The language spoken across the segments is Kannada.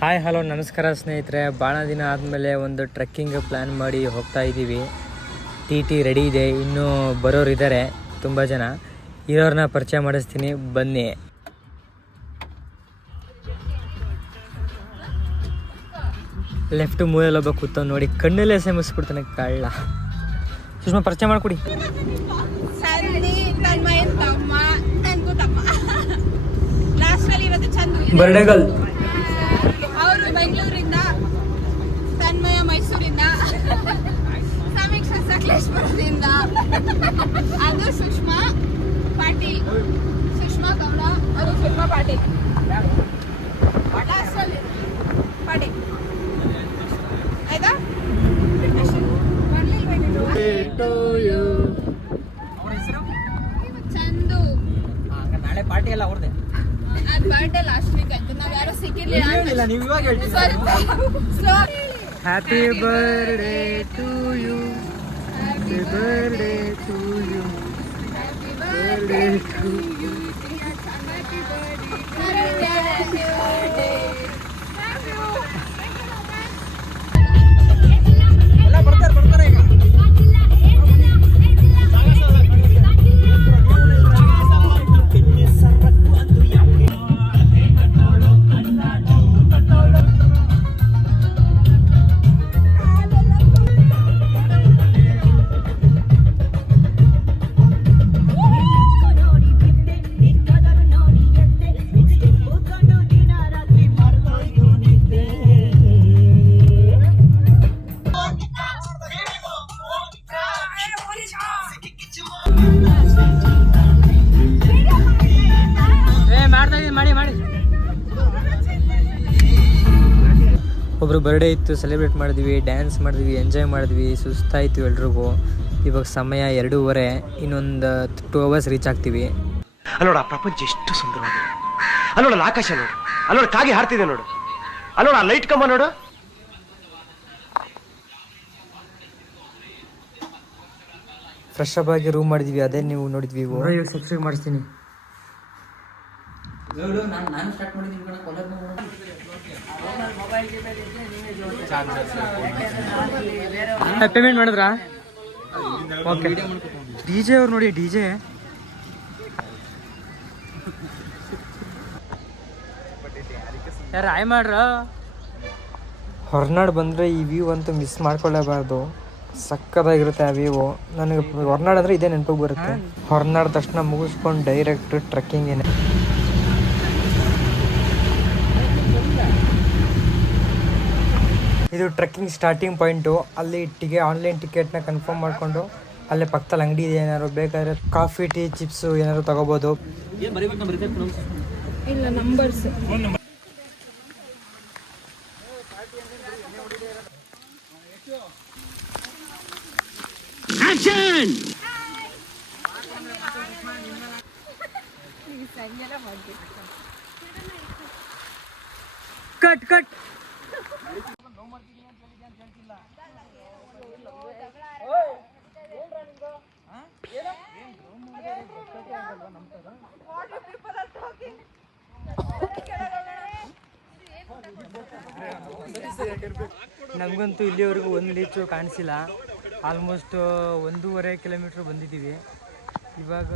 ಹಾಯ್ ಹಲೋ ನಮಸ್ಕಾರ ಸ್ನೇಹಿತರೆ. ಭಾಳ ದಿನ ಆದಮೇಲೆ ಒಂದು ಟ್ರೆಕ್ಕಿಂಗ್ ಪ್ಲ್ಯಾನ್ ಮಾಡಿ ಹೋಗ್ತಾ ಇದ್ದೀವಿ. ಟಿ ರೆಡಿ ಇದೆ, ಇನ್ನೂ ಬರೋರು ಇದ್ದಾರೆ ತುಂಬ ಜನ. ಇರೋರನ್ನ ಪರಿಚಯ ಮಾಡಿಸ್ತೀನಿ, ಬನ್ನಿ. ಲೆಫ್ಟ್ ಮೂಲೆಯಲ್ಲೊಬ್ಬ ಕೂತ ನೋಡಿ, ಕಣ್ಣಲ್ಲೇ ಸೆಮಿಸ್ಬಿಡ್ತಾನೆ ಕಳ್ಳ. ಸುಷ್ಮಾ ಪರಿಚಯ ಮಾಡಿಕೊಡಿ. ಬರ್ಡೇಗಲ್ ಅವರು ಬೆಂಗಳೂರಿಂದ, ತನ್ಮಯ ಮೈಸೂರಿಂದ, ಸಮೀಕ್ಷಾ ಸಕಲೇಶ್ಪುರದಿಂದ, ಅದು ಸುಷ್ಮಾ ಪಾಟೀಲ್, ಸುಷ್ಮಾ ಗೌಡ, ಅದು ಸುಷ್ಮಾ ಪಾಟೀಲ್ ಪಾಟೀಲ್. ಆಯ್ತಾ? ಚಂದು. ನಾಳೆ ಪಾರ್ಟಿ ಎಲ್ಲ ಅವ್ರದ್ದೇ. ಅದು ಬರ್ಡೇ ಲಾಸ್ಟ್ ವೀಕ್ ಆಯ್ತು, ನಾವ್ ಯಾರು ಸಿಕ್ಕಿರ್ಲಿಲ್ಲ. ನೀವು ಇವಾಗ happy birthday to you, happy birthday to you, happy birthday to you. ಎಲ್ಲ ಬರ್ತಾರೆ ಈಗ. ಒಬ್ರು ಬರ್ಡೇ ಇತ್ತು, ಸೆಲೆಬ್ರೇಟ್ ಮಾಡಿದ್ವಿ, ಡ್ಯಾನ್ಸ್ ಮಾಡಿದ್ವಿ, ಎಂಜಾಯ್ ಮಾಡಿದ್ವಿ, ಸುಸ್ತಾಯಿತು ಎಲ್ರಿಗೂ. ಇವಾಗ ಸಮಯ 2:30, ಇನ್ನೊಂದು 2 hours ರೀಚ್ ಆಗ್ತೀವಿ. ಅಲ್ಲೋಡ ಪ್ರಪಂಚ ಎಷ್ಟು ಸುಂದರವಾಗಿದೆ, ಅಲ್ಲೋಡ ಆಕಾಶ ನೋಡು, ಅಲ್ಲೋಡ ಕಾಗೆ ಹಾರ್ತಿದೆ ನೋಡು, ಅಲ್ಲೋಡ ಲೈಟ್ ಕಂಬ ನೋಡು. ಫ್ರೆಶ್ ಅಪ್ ಆಗಿ ರೂಮ್ ಮಾಡಿದ್ವಿ, ಅದೇ ನೀವು ನೋಡಿದ್ವಿ. ಸಬ್ಸ್ಕ್ರೈಬ್ ಮಾಡಿಸ್ತೀನಿ. ಪೇಮೆಂಟ್ ಮಾಡಿದ್ರಾ? ಓಕೆ. ಡಿಜೆ ಅವ್ರು ನೋಡಿ, ಡಿಜೆ ಯಾರು ಆಯ್ ಮಾಡ್ರ. ಹೊರನಾಡು ಬಂದರೆ ಈ ವ್ಯೂ ಅಂತೂ ಮಿಸ್ ಮಾಡ್ಕೊಳ್ಳೇಬಾರ್ದು, ಸಕ್ಕತ್ತಾಗಿರುತ್ತೆ ಆ ವ್ಯೂ. ನನಗೆ ಹೊರನಾಡು ಅಂದರೆ ಇದೇ ನೆನಪಿಗೆ ಬರುತ್ತೆ. ಹೊರನಾಡು ತಕ್ಷಣ ಮುಗಿಸ್ಕೊಂಡು ಡೈರೆಕ್ಟ್ ಟ್ರೆಕ್ಕಿಂಗ್ ಏನೇ. ಇದು ಟ್ರೆಕ್ಕಿಂಗ್ ಸ್ಟಾರ್ಟಿಂಗ್ ಪಾಯಿಂಟು. ಅಲ್ಲಿ ಆನ್ಲೈನ್ ಟಿಕೆಟ್ನ ಕನ್ಫರ್ಮ್ ಮಾಡಿಕೊಂಡು ಅಲ್ಲೇ ಪಕ್ಕದಲ್ಲಿ ಅಂಗಡಿ ಇದೆ, ಏನಾದ್ರು ಬೇಕಾದ್ರೆ ಕಾಫಿ, ಟೀ, ಚಿಪ್ಸು ಏನಾದ್ರು ತಗೋಬೋದು. ಇಲ್ಲ, ನಂಬರ್ಸ್. Cut cut. ನಮಗಂತೂ ಇಲ್ಲಿವರೆಗೂ ಒಂದು ಲೀಚು ಕಾಣಿಸಿಲ್ಲ. ಆಲ್ಮೋಸ್ಟ್ 1.5 ಕಿಲೋಮೀಟ್ರ್ ಬಂದಿದ್ದೀವಿ. ಇವಾಗ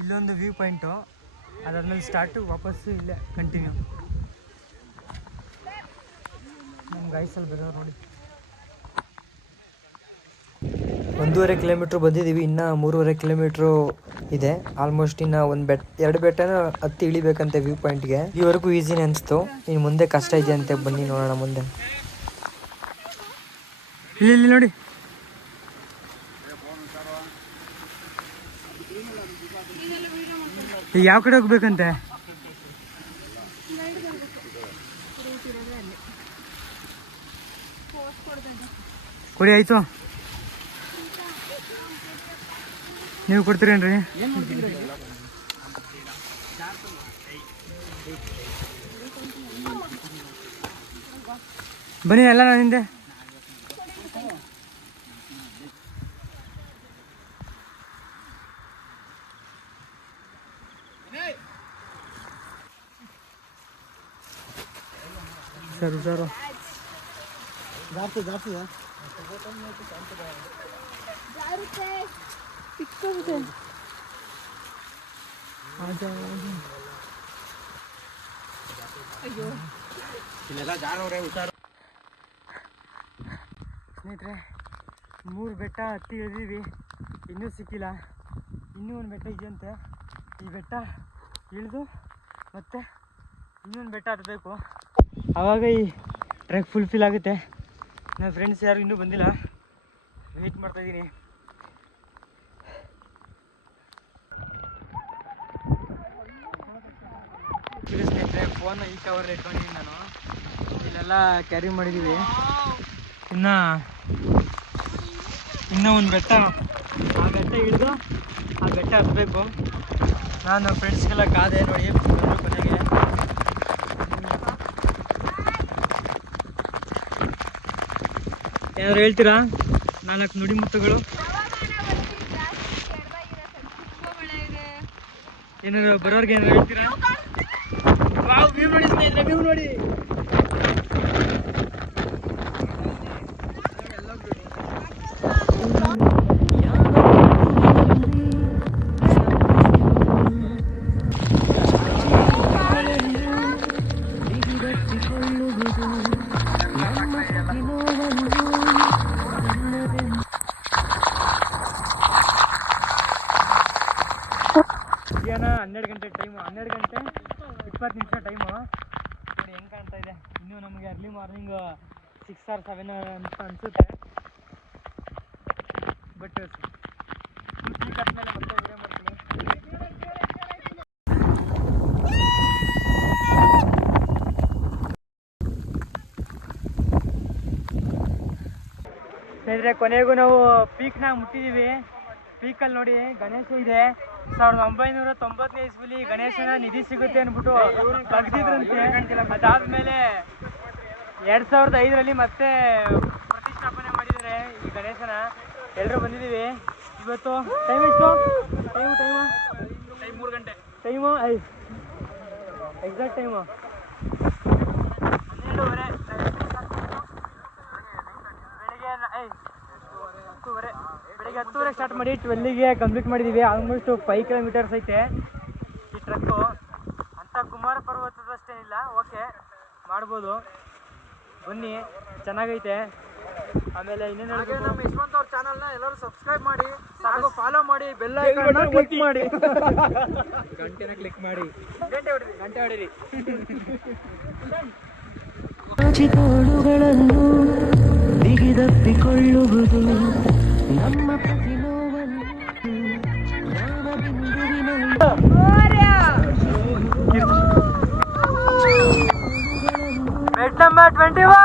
ಇಲ್ಲೊಂದು ವ್ಯೂ ಪಾಯಿಂಟು, ಅದಾದ್ಮೇಲೆ ಸ್ಟಾರ್ಟು, ವಾಪಸ್ಸು ಇಲ್ಲೇ ಕಂಟಿನ್ಯೂ. ನಮ್ಮ ಗಾಯ್ಸಲ್ಲಿ ಬರೋ ನೋಡಿ. 1.5 ಕಿಲೋಮೀಟ್ರ್ ಬಂದಿದ್ದೀವಿ, ಇನ್ನೂ 3.5 ಕಿಲೋಮೀಟ್ರು ಇದೆ. ಆಲ್ಮೋಸ್ಟ್ ಇನ್ನು 2 ಬೆಟ್ಟನ ಹತ್ತಿ ಇಳಿಬೇಕಂತೆ ವ್ಯೂ ಪಾಯಿಂಟ್ಗೆ. ಈವರೆಗೂ ಈಸಿನೇ ಅನಿಸ್ತು, ಇನ್ನು ಮುಂದೆ ಕಷ್ಟ ಇದೆ ಅಂತೆ. ಬನ್ನಿ ನೋಡೋಣ ಮುಂದೆ. ಇಲ್ಲಿ ನೋಡಿ, ಯಾವ ಕಡೆ ಹೋಗ್ಬೇಕಂತೆ? ಕೊಡಿ, ಆಯ್ತು. ನೀವು ಕೊಡ್ತೀರೇನ್ರಿ? ಬನ್ನಿ ಎಲ್ಲ ನಾನು ಹಿಂದೆ. ಹುಷಾರು ಹುಷಾರು. ಸ್ನೇಹಿತರೆ 3 ಬೆಟ್ಟ ಹತ್ತಿ ಇಳಿದೀವಿ, ಇನ್ನೂ ಸಿಕ್ಕಿಲ್ಲ. ಇನ್ನೂ ಒಂದು ಬೆಟ್ಟ ಇದೆಯಂತೆ. ಈ ಬೆಟ್ಟ ಇಳಿದು ಮತ್ತೆ ಇನ್ನೊಂದು ಬೆಟ್ಟ ಹತ್ತಬೇಕು, ಆವಾಗ ಈ ಟ್ರೆಕ್ ಫುಲ್ಫಿಲ್ ಆಗುತ್ತೆ. ನನ್ನ ಫ್ರೆಂಡ್ಸ್ ಯಾರು ಇನ್ನೂ ಬಂದಿಲ್ಲ, ವೆಯ್ಟ್ ಮಾಡ್ತಾಯಿದ್ದೀನಿ. ಸ್ನೇಹಿತರೆ ಫೋನ್ ಈ ಕವರಲ್ಲಿ ಇಟ್ಕೊಂಡಿದ್ದೀನಿ ನಾನು. ಇಲ್ಲೆಲ್ಲ ಕ್ಯಾರಿ ಮಾಡಿದ್ದೀವಿ. ಇನ್ನೂ ಒಂದು ಬೆಟ್ಟ, ಆ ಬೆಟ್ಟ ಇಳಿದು ಆ ಬೆಟ್ಟ ಹತ್ತಬೇಕು. ನಾನು ಫ್ರೆಂಡ್ಸ್ಗೆಲ್ಲ ಕಾದೆ ನೋಡಿ ಕೊನೆಗೆ. ಏನಾದ್ರು ಹೇಳ್ತೀರಾ? 4 ನುಡಿಮುತ್ತುಗಳು ಏನಾದ್ರು ಬರೋರ್ಗೆ ಏನಾದ್ರು ಹೇಳ್ತೀರಾ? ವ್ಯೂ ನೋಡಿ ಸ್ನೇಹಿತರೆ, ವ್ಯೂ ನೋಡಿ. ಮಧ್ಯಾಹ್ನ 12 ಗಂಟೆ ಟೈಮು, 12 ಗಂಟೆ 20 ನಿಮಿಷ ಟೈಮು. ನೋಡಿ ಹೆಂಗೆ ಕಾಣ್ತಾ ಇದೆ. ಇನ್ನೂ ನಮಗೆ ಅರ್ಲಿ ಮಾರ್ನಿಂಗ್ 6 or 7 ಅಂತ ಅನಿಸುತ್ತೆ. ಬಟ್ ಪೀಕ್ ಆದಮೇಲೆ ಮತ್ತೆ ವಿಡಿಯೋ ಮಾಡ್ತೀನಿ. ಸ್ನೇಹಿತರೆ ಕೊನೆಗೂ ನಾವು ಪೀಕ್ನ ಮುಟ್ಟಿದ್ದೀವಿ. ಪೀಕಲ್ಲಿ ನೋಡಿ ಗಣೇಶ ಇದೆ. 1990ನೇ ಇಸ್ವಿಲಿ ಗಣೇಶನ ನಿಧಿ ಸಿಗುತ್ತೆ ಅಂದ್ಬಿಟ್ಟು ತೆಗ್ದಿದ್ರಂತೆ. ಅದಾದ್ಮೇಲೆ 2005ರಲ್ಲಿ ಮತ್ತೆ ಪ್ರತಿಷ್ಠಾಪನೆ ಮಾಡಿದ್ದಾರೆ ಈ ಗಣೇಶನ. ಎಲ್ಲರೂ ಬಂದಿದ್ದೀವಿ ಇವತ್ತು. ಟೈಮ್ ಎಷ್ಟು? ಟೈಮು 3 ಗಂಟೆ. Time exact time 12:30. ಬೆಳಿಗ್ಗೆ 10:00 ಸ್ಟಾರ್ಟ್ ಮಾಡಿ 12ಗೆ ಕಂಪ್ಲೀಟ್ ಮಾಡಿದ್ದೀವಿ. ಆಲ್ಮೋಸ್ಟ್ 5 ಕಿಲೋಮೀಟರ್ಸ್ ಐತೆ ಈ ಟ್ರಕ್ಕು. ಅಂಥ ಕುಮಾರ ಪರ್ವತದಷ್ಟೇನಿಲ್ಲ, ಓಕೆ ಮಾಡ್ಬೋದು, ಬನ್ನಿ, ಚೆನ್ನಾಗೈತೆ. ಆಮೇಲೆ ಇನ್ನೇನು ನಮ್ಮ ಯಶವಂತ್ ಅವ್ರ ಚಾನಲ್ನ ಎಲ್ಲರೂ ಸಬ್ಸ್ಕ್ರೈಬ್ ಮಾಡಿ, ಹಾಗೂ ಫಾಲೋ ಮಾಡಿ, ಬೆಲ್ ಐಕಾನ್ನ ಕ್ಲಿಕ್ ಮಾಡಿ, ಗಂಟೆನ ಕ್ಲಿಕ್ ಮಾಡಿ, ಗಂಟೆ ಹೊಡಿರಿ. ಚಿತೋಳುಗಳನ್ನು ಬಿಗಿದಪ್ಪಿಕೊಳ್ಳುವುದು ನಮ್ಮ ಪ್ರತಿ ನೋವನ್ನು ಬೆಟ್ ನಂಬರ್ 21.